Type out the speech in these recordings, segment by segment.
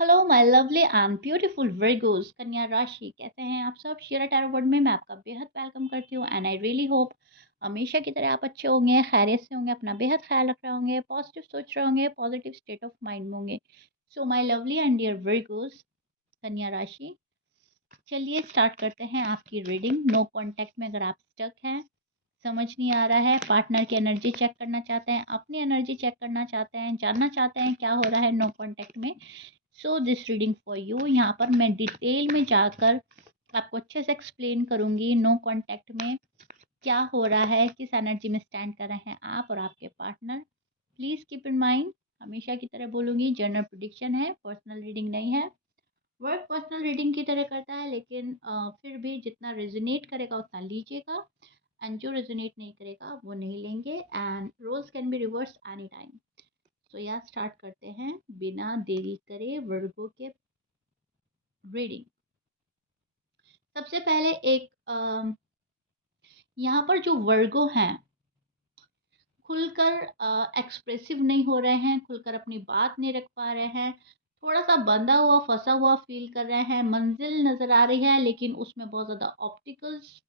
Hello my lovely and beautiful Virgo's कन्या राशि, कैसे हैं आप सब? शेयर टैरो वर्ड में मैं आपका बेहद वेलकम करती हूँ एंड आई रियली होप हमेशा की तरह आप अच्छे होंगे, खैरियत से होंगे, अपना बेहद ख्याल रख रहे होंगे, पॉजिटिव सोच रहे होंगे, पॉजिटिव स्टेट ऑफ माइंड में होंगे। So my lovely and dear virgos कन्या राशि, चलिए स्टार्ट करते हैं आपकी रीडिंग। नो कॉन्टैक्ट में अगर आप स्टक हैं, समझ नहीं आ रहा है, पार्टनर की एनर्जी चेक करना चाहते हैं, अपनी एनर्जी चेक करना चाहते हैं, जानना चाहते हैं क्या हो रहा है नो कॉन्टैक्ट में, so this reading for you. यहाँ पर मैं डिटेल में जाकर आपको अच्छे से एक्सप्लेन करूंगी नो कॉन्टैक्ट में क्या हो रहा है, किस एनर्जी में स्टैंड कर रहे हैं आप और आपके partner. Please keep in mind, हमेशा की तरह बोलूंगी, जनरल प्रिडिक्शन है, पर्सनल रीडिंग नहीं है। वर्क पर्सनल रीडिंग की तरह करता है, लेकिन फिर भी जितना रेजोनेट करेगा उतना लीजिएगा एंड जो रेजोनेट नहीं करेगा वो नहीं लेंगे, and roles can be reverse any time. So यहाँ स्टार्ट करते हैं बिना देरी करे वर्गो के रीडिंग। सबसे पहले एक यहाँ पर जो वर्गो हैं खुलकर एक्सप्रेसिव नहीं हो रहे हैं, खुलकर अपनी बात नहीं रख पा रहे हैं, थोड़ा सा बंधा हुआ फंसा हुआ फील कर रहे हैं। मंजिल नज़र आ रही है लेकिन उसमें बहुत ज़्यादा ऑब्स्टिकल्स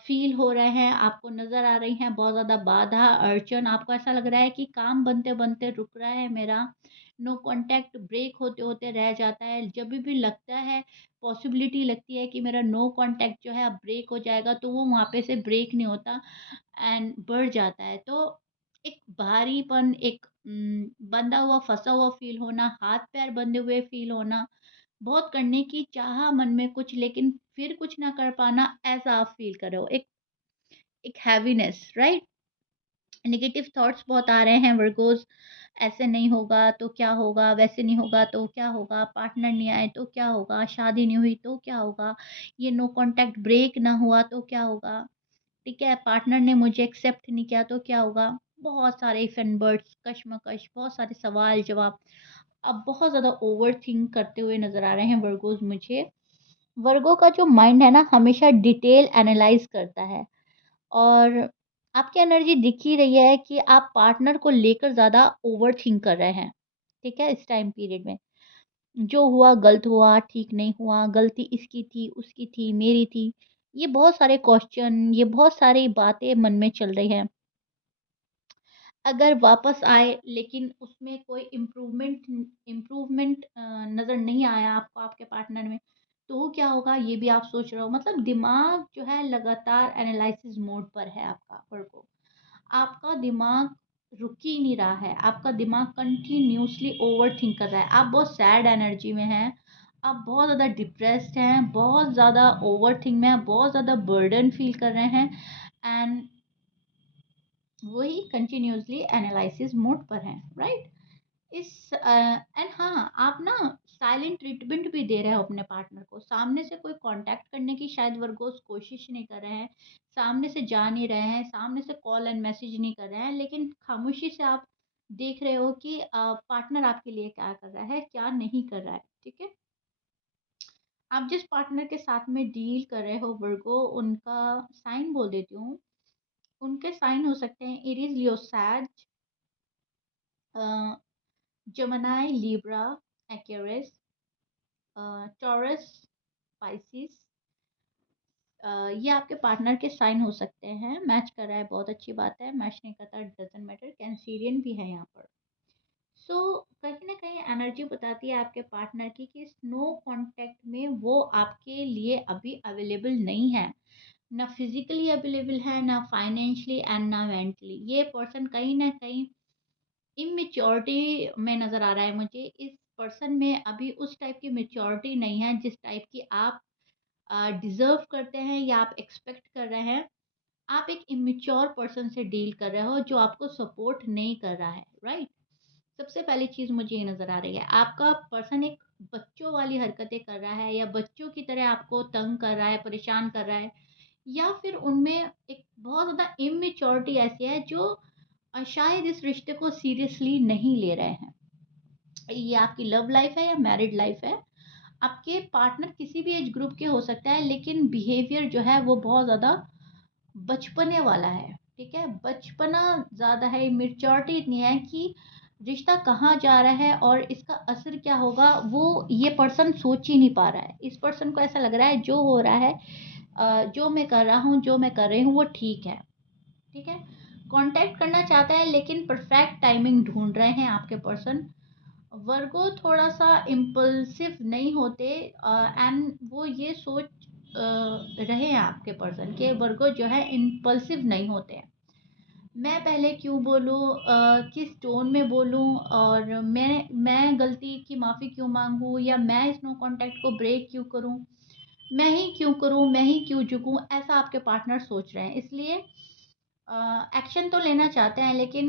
फील हो रहे हैं, आपको नज़र आ रही हैं बहुत ज़्यादा बाधा अड़चन। आपको ऐसा लग रहा है कि काम बनते बनते रुक रहा है मेरा, नो कांटेक्ट ब्रेक होते होते रह जाता है। जब भी लगता है, पॉसिबिलिटी लगती है कि मेरा नो कांटेक्ट जो है अब ब्रेक हो जाएगा, तो वो वहाँ पे से ब्रेक नहीं होता एंड बढ़ जाता है। तो एक भारीपन, एक बंधा हुआ फंसा हुआ फील होना, हाथ पैर बंधे हुए फील होना, बहुत करने की चाह मन में कुछ लेकिन फिर कुछ ना कर पाना, ऐसा आप फील कर रहे हो। एक एक हैवीनेस, राइट? नेगेटिव थॉट्स बहुत आ रहे हैं वर्गोस, ऐसे नहीं होगा तो क्या होगा, वैसे नहीं होगा तो क्या होगा, पार्टनर नहीं आए तो क्या होगा, शादी नहीं हुई तो क्या होगा, ये नो कांटेक्ट ब्रेक ना हुआ तो क्या होगा, ठीक है, पार्टनर ने मुझे एक्सेप्ट नहीं किया तो क्या होगा। बहुत सारे इफ एंड बट्स, कश्मकश, बहुत सारे सवाल जवाब, अब बहुत ज़्यादा ओवर थिंक करते हुए नज़र आ रहे हैं वर्गोस मुझे। वर्गो का जो माइंड है ना, हमेशा डिटेल एनालाइज करता है, और आपकी एनर्जी दिख ही रही है कि आप पार्टनर को लेकर ज़्यादा ओवर थिंक कर रहे हैं, ठीक है, इस टाइम पीरियड में। जो हुआ गलत हुआ, ठीक नहीं हुआ, गलती इसकी थी, उसकी थी, मेरी थी, ये बहुत सारे क्वेश्चन, ये बहुत सारी बातें मन में चल रही हैं। अगर वापस आए लेकिन उसमें कोई इम्प्रूवमेंट नज़र नहीं आया आपको आपके पार्टनर में, तो क्या होगा ये भी आप सोच रहे हो। मतलब दिमाग जो है लगातार एनालिसिस मोड पर है आपका वर्गो। आपका दिमाग रुक ही नहीं रहा है, आपका दिमाग कंटिन्यूसली ओवरथिंक कर रहा है। आप बहुत सैड एनर्जी में हैं, आप बहुत ज़्यादा डिप्रेस्ड हैं, बहुत ज़्यादा ओवरथिंक में हैं, बहुत ज़्यादा बर्डन फील कर रहे हैं, एंड वही कंटिन्यूसली एनालिसिस मोड पर हैं, राइट? इस एंड हाँ, आप ना साइलेंट ट्रीटमेंट भी दे रहे हो अपने पार्टनर को। सामने से कोई कांटेक्ट करने की शायद वर्गोस कोशिश नहीं कर रहे हैं, सामने से जा नहीं रहे हैं, सामने से कॉल एंड मैसेज नहीं कर रहे हैं, लेकिन खामोशी से आप देख रहे हो कि पार्टनर आपके लिए क्या कर रहा है, क्या नहीं कर रहा है, ठीक है? आप जिस पार्टनर के साथ में डील कर रहे हो वर्गो, उनका साइन बोल देती हूँ। उनके साइन हो सकते हैं एरीज, लियो, सैज, Gemini, Libra, Aquarius, Taurus, Pisces. ये आपके पार्टनर के साइन हो सकते हैं। मैच कर रहा है, बहुत अच्छी बात है, मैच नहीं करता डजेंट मैटर, कैंसीरियन भी है यहाँ पर। सो कहीं ना कहीं एनर्जी बताती है आपके पार्टनर की कि नो कांटेक्ट में वो आपके लिए अभी अवेलेबल नहीं है, ना फिजिकली अवेलेबल है, ना फाइनेंशियली एंड ना मेंटली। ये पर्सन कहीं ना कहीं इमेच्योरिटी में नज़र आ रहा है मुझे। इस पर्सन में अभी उस टाइप की मेच्योरिटी नहीं है जिस टाइप की आप डिज़र्व करते हैं या आप एक्सपेक्ट कर रहे हैं। आप एक इमेच्योर पर्सन से डील कर रहे हो जो आपको सपोर्ट नहीं कर रहा है, राइट? सबसे पहली चीज़ मुझे ये नज़र आ रही है, आपका पर्सन एक बच्चों वाली हरकतें कर रहा है या बच्चों की तरह आपको तंग कर रहा है, परेशान कर रहा है, या फिर उनमें एक बहुत ज़्यादा इमेच्योरिटी ऐसी है जो शायद इस रिश्ते को सीरियसली नहीं ले रहे हैं। ये आपकी लव लाइफ है या मैरिड लाइफ है, आपके पार्टनर किसी भी एज ग्रुप के हो सकता है, लेकिन बिहेवियर जो है वो बहुत ज़्यादा बचपने वाला है, ठीक है? बचपना ज़्यादा है, मेच्योरिटी इतनी है कि रिश्ता कहाँ जा रहा है और इसका असर क्या होगा, वो ये पर्सन सोच ही नहीं पा रहा है। इस पर्सन को ऐसा लग रहा है जो हो रहा है, जो मैं कर रहा हूँ, जो मैं कर रही हूँ वो ठीक है, ठीक है? कॉन्टैक्ट करना चाहता है लेकिन परफेक्ट टाइमिंग ढूँढ रहे हैं आपके पर्सन। वर्गो थोड़ा-सा इम्पल्सिव नहीं होते, एंड वो ये सोच रहे हैं आपके पर्सन कि वर्गो जो है इम्पल्सिव नहीं होते हैं। मैं पहले क्यों बोलूँ, किस टोन में बोलूँ, और मैं गलती की माफ़ी क्यों माँगूँ, या मैं इस नो कॉन्टैक्ट को ब्रेक क्यों करूँ? मैं ही क्यों करूँ, मैं ही क्यों झुकूँ? ऐसा आपके पार्टनर सोच रहे हैं। इसलिए एक्शन तो लेना चाहते हैं, लेकिन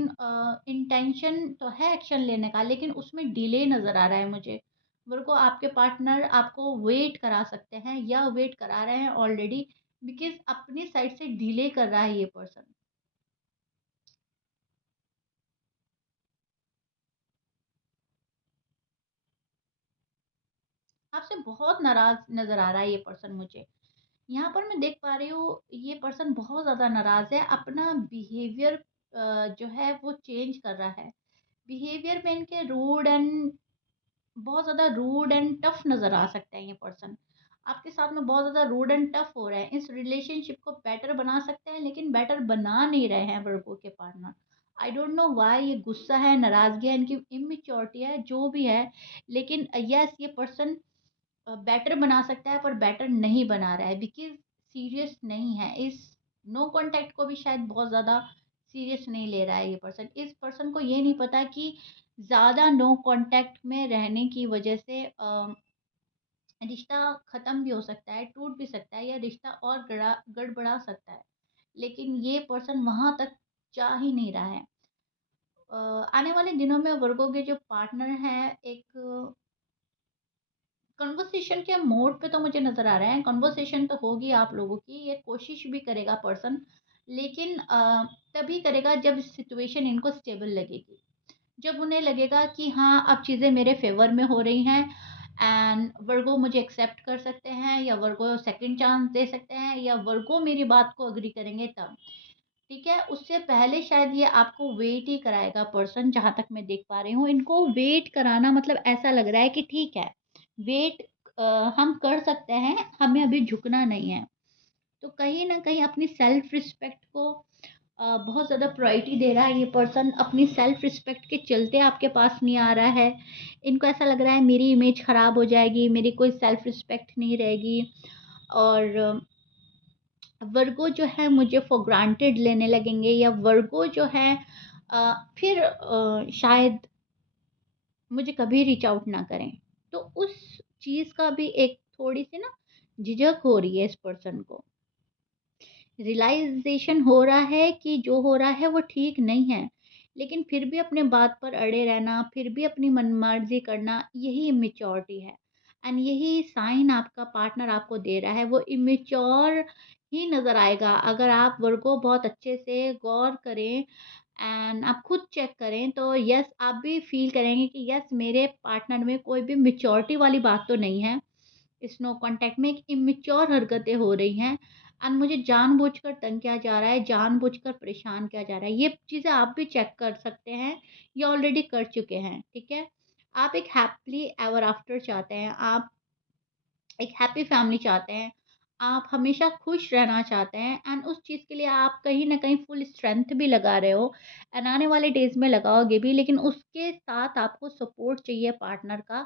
इंटेंशन तो है एक्शन लेने का, लेकिन उसमें डिले नज़र आ रहा है मुझे। मेरे को आपके पार्टनर आपको वेट करा सकते हैं या वेट करा रहे हैं ऑलरेडी, बिकॉज़ अपनी साइड से डिले कर रहा है ये पर्सन। आपसे बहुत नाराज़ नज़र आ रहा है ये पर्सन मुझे। यहाँ पर मैं देख पा रही हूँ ये पर्सन बहुत ज़्यादा नाराज़ है, अपना बिहेवियर जो है वो चेंज कर रहा है। बिहेवियर में इनके रूड एंड बहुत ज़्यादा रूड एंड टफ नज़र आ सकते हैं ये पर्सन। आपके साथ में बहुत ज़्यादा रूड एंड टफ हो रहे हैं। इस रिलेशनशिप को बेटर बना सकते हैं, लेकिन बेटर बना नहीं रहे हैं वर्गो के partner. I don't know why, ये गुस्सा है, नाराज़गी है, इनकी इमैच्योरिटी है, जो भी है। लेकिन यस, ये पर्सन बेटर बना सकता है पर बेटर नहीं बना रहा है, बिकॉज़ सीरियस नहीं है। इस नो कॉन्टैक्ट को भी शायद बहुत ज़्यादा सीरियस नहीं ले रहा है ये पर्सन। इस पर्सन को ये नहीं पता कि ज़्यादा नो कॉन्टैक्ट में रहने की वजह से रिश्ता ख़त्म भी हो सकता है, टूट भी सकता है, या रिश्ता और गड़बड़ा सकता है। लेकिन ये पर्सन वहाँ तक जा ही नहीं रहा है। आने वाले दिनों में वर्गों के जो पार्टनर हैं, एक कन्वर्सेशन के मोड पे तो मुझे नज़र आ रहा है, कन्वर्सेशन तो होगी आप लोगों की, ये कोशिश भी करेगा पर्सन, लेकिन तभी करेगा जब सिचुएशन इनको स्टेबल लगेगी। जब उन्हें लगेगा कि हाँ, अब चीज़ें मेरे फ़ेवर में हो रही हैं, एंड वर्गो मुझे एक्सेप्ट कर सकते हैं, या वर्गो सेकंड चांस दे सकते हैं, या वर्गो मेरी बात को एग्री करेंगे तब। ठीक है? उससे पहले शायद ये आपको वेट ही कराएगा पर्सन, जहाँ तक मैं देख पा रही हूँ। इनको वेट कराना मतलब ऐसा लग रहा है कि ठीक है, वेट अ, हम कर सकते हैं, हमें अभी झुकना नहीं है। तो कहीं न कहीं अपनी सेल्फ रिस्पेक्ट को बहुत ज़्यादा प्रायोरिटी दे रहा है ये पर्सन, अपनी सेल्फ रिस्पेक्ट के चलते आपके पास नहीं आ रहा है। इनको ऐसा लग रहा है मेरी इमेज ख़राब हो जाएगी, मेरी कोई सेल्फ रिस्पेक्ट नहीं रहेगी, और वर्गो जो है मुझे फॉर ग्रांटेड लेने लगेंगे, या वर्गो जो है फिर शायद मुझे कभी रीच आउट ना करें। तो उस चीज़ का भी एक थोड़ी-सी ना झिझक हो रही है इस पर्सन को। रियलाइज़ेशन हो रहा है कि जो हो रहा है वो ठीक नहीं है, लेकिन फिर भी अपने बात पर अड़े रहना, फिर भी अपनी मनमर्ज़ी करना, यही इमैच्योरिटी है। एंड यही साइन आपका पार्टनर आपको दे रहा है, वो इमैच्योर ही नज़र आएगा अगर आप वर्गो बहुत अच्छे से गौर करें, एंड आप खुद चेक करें, तो यस, आप भी फ़ील करेंगे कि यस, मेरे पार्टनर में कोई भी मैच्योरिटी वाली बात तो नहीं है। इस नो कॉन्टैक्ट में एक इमेच्योर हरकतें हो रही हैं, एंड मुझे जानबूझकर तंग किया जा रहा है, जानबूझकर परेशान किया जा रहा है। ये चीज़ें आप भी चेक कर सकते हैं, या ऑलरेडी कर चुके हैं, ठीक है? आप एक हैपीली एवर आफ्टर चाहते हैं, आप एक हैप्पी फैमिली चाहते हैं, आप हमेशा खुश रहना चाहते हैं, एंड उस चीज़ के लिए आप कहीं न कहीं फुल स्ट्रेंथ भी लगा रहे हो, एंड आने वाले डेज़ में लगाओगे भी, लेकिन उसके साथ आपको सपोर्ट चाहिए पार्टनर का।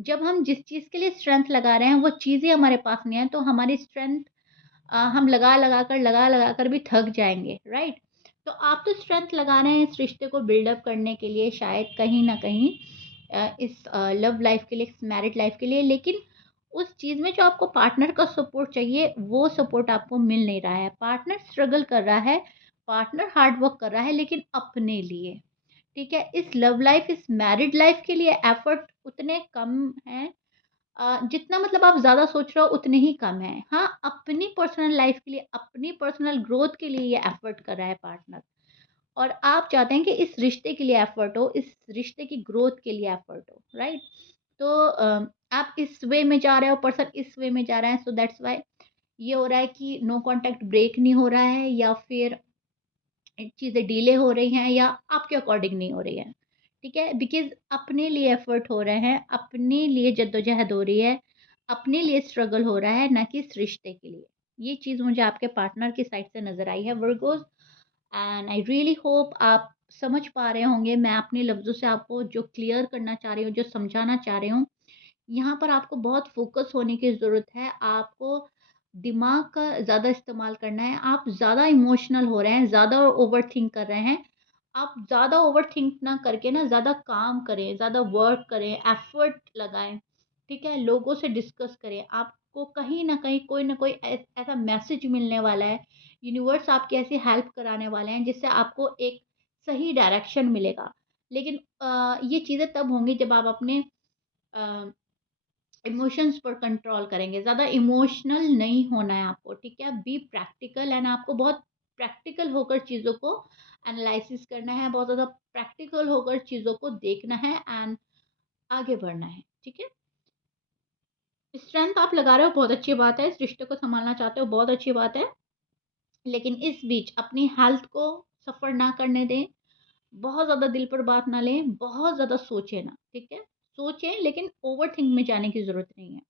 जब हम जिस चीज़ के लिए स्ट्रेंथ लगा रहे हैं, वो चीज़ ही हमारे पास नहीं है, तो हमारी स्ट्रेंथ हम लगा-लगा कर भी थक जाएँगे, राइट? तो आप तो स्ट्रेंथ लगा रहे हैं इस रिश्ते को बिल्डअप करने के लिए, शायद कहीं न कहीं इस लव लाइफ़ के लिए, इस मैरिड लाइफ़ के लिए, लेकिन उस चीज़ में जो आपको पार्टनर का सपोर्ट चाहिए, वो सपोर्ट आपको मिल नहीं रहा है। पार्टनर स्ट्रगल कर रहा है, पार्टनर हार्ड वर्क कर रहा है, लेकिन अपने लिए, ठीक है? इस लव लाइफ़, इस मैरिड लाइफ़ के लिए एफर्ट उतने कम हैं, जितना मतलब आप ज़्यादा सोच रहे हो उतने ही कम हैं। हाँ, अपनी पर्सनल लाइफ़ के लिए, अपनी पर्सनल ग्रोथ के लिए ये एफ़र्ट कर रहा है पार्टनर, और आप चाहते हैं कि इस रिश्ते के लिए एफ़र्ट हो, इस रिश्ते की ग्रोथ के लिए एफ़र्ट हो, राइट? तो आप इस वे में जा रहे हो, पर्सन इस वे में जा रहा है, सो दैट्स व्हाई ये हो रहा है कि नो कॉन्टैक्ट ब्रेक नहीं हो रहा है, या फिर चीज़ें डिले हो रही हैं, या आपके अकॉर्डिंग नहीं हो रही हैं। ठीक है? बिकॉज़ अपने लिए एफ़र्ट हो रहे हैं, अपने लिए जद्दोजहद हो रही है, अपने लिए स्ट्रगल हो रहा है, ना कि इस रिश्ते के लिए। ये चीज़ मुझे आपके पार्टनर की साइड से नज़र आई है वर्गोज़, एंड आई रियली होप आप समझ पा रहे होंगे मैं अपने लफ्ज़ों से आपको जो क्लियर करना चाह रही हूँ, जो समझाना चाह रही हूँ, यहाँ पर आपको बहुत फ़ोकस होने की ज़रूरत है। आपको दिमाग का ज़्यादा इस्तेमाल करना है। आप ज़्यादा इमोशनल हो रहे हैं, ज़्यादा ओवरथिंक कर रहे हैं। आप ज़्यादा ओवरथिंक ना करके ना ज़्यादा काम करें, ज़्यादा वर्क करें, एफ़र्ट लगाएँ, ठीक है? लोगों से डिस्कस करें। आपको कहीं न कहीं कोई न कोई ऐसा मैसेज मिलने वाला है, यूनिवर्स आपकी ऐसी हेल्प कराने वाले हैं जिससे आपको एक सही डायरेक्शन मिलेगा। लेकिन ये चीज़ें तब होंगी जब आप अपने अ इमोशंस पर कंट्रोल करेंगे, ज़्यादा इमोशनल नहीं होना है आपको, ठीक है? बी प्रैक्टिकल एंड आपको बहुत प्रैक्टिकल होकर चीज़ों को एनालाइसिस करना है, बहुत ज़्यादा प्रैक्टिकल होकर चीज़ों को देखना है एंड आगे बढ़ना है, ठीक है? स्ट्रेंथ आप लगा रहे हो बहुत अच्छी बात है, इस रिश्ते को सँभालना चाहते हो बहुत अच्छी बात है, लेकिन इस बीच अपनी हेल्थ को सफ़र ना करने दें, बहुत ज़्यादा दिल पर बात ना लें, बहुत ज़्यादा सोचें ना, ठीक है? सोचें लेकिन ओवरथिंक में जाने की ज़रूरत नहीं है।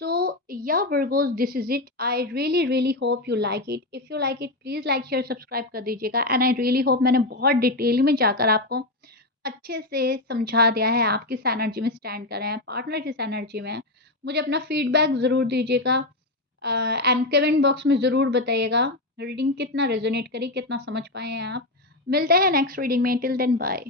So, yeah, Virgos, this is it. I really, really hope you like it. If you like it, please like, share, subscribe कर दीजिएगा. And I really hope मैंने बहुत डिटेल में जाकर आपको अच्छे से समझा दिया है, आप किस एनर्जी में स्टैंड कर रहे हैं, पार्टनर किस एनर्जी में है। मुझे अपना फीडबैक ज़रूर दीजिएगा एंड कमेंट बॉक्स में ज़रूर बताइएगा रीडिंग कितना रेजोनेट करी, कितना समझ पाए हैं आप। मिलते हैं नेक्स्ट रीडिंग में, टिल देन बाय।